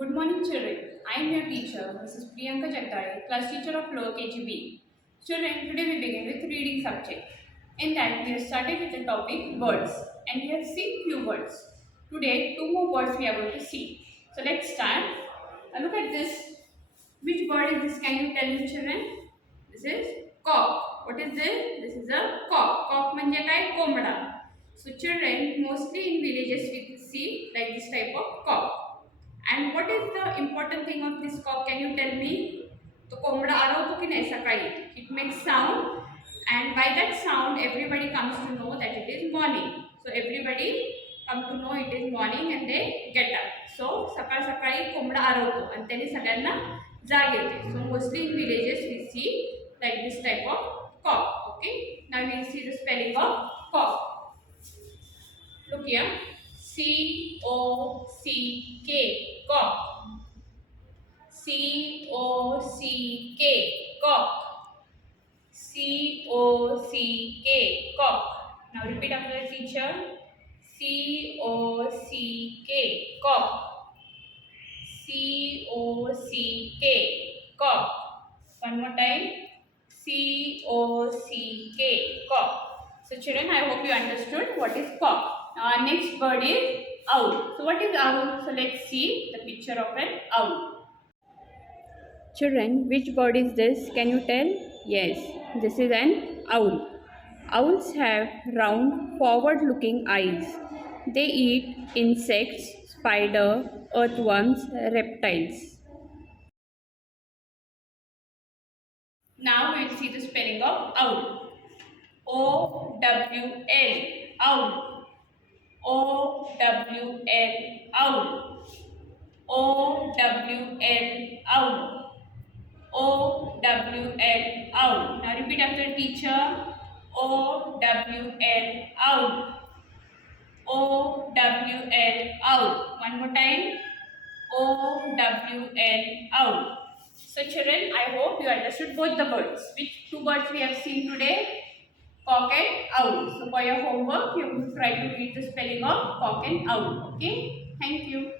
Good morning, children. I am your teacher, Mrs. Priyanka Jagdale, class teacher of lower KGB. Children, today we begin with reading subject. In that, we have started with the topic words, and we have seen few words. Today, two more words we are going to see. So let's start. Look at this. Which word is this? Can you tell me, children? This is cock. What is this? This is a cock. Cock म्हणजे काय? कोंबडा. So children, mostly in villages we see like this type of cock. And what is the important thing of this cock? Can you tell me? तो कोंबडा आरवतो की नाही सकाळी. It makes sound, and by that sound everybody comes to know that it is morning. So everybody come to know it is morning and they get up. So सकाळ सकाळी कोंबडा आरवतो आणि त्याने सगळ्यांना जाग येते. So mostly in villages we see like this type of cock. Okay. Now we will see the spelling of cock. Look here. C-O-C-K, cock. C-O-C-K, cock. C-O-C-K, cock. Now repeat after the teacher. C-O-C-K, cock. C-O-C-K, cock. One more time. C-O-C-K, cock. So children, I hope you understood what is cock. Our next bird is owl. So what is owl? So let's see the picture of an owl. Children, which bird is this? Can you tell? Yes, this is an owl. Owls have round, forward-looking eyes. They eat insects, spider, earthworms, reptiles. Now we will see the spelling of owl. O-W-L, owl. O-W-L, owl. O-W-L, owl. O-W-L, owl. Now repeat after teacher. O-W-L, owl. O-W-L, owl. One more time. O-W-L, owl. So children, I hope you understood both the birds. Which two birds we have seen today? Cock and owl. So for your homework, you have to try to read the spelling of cock and owl. Okay? Thank you.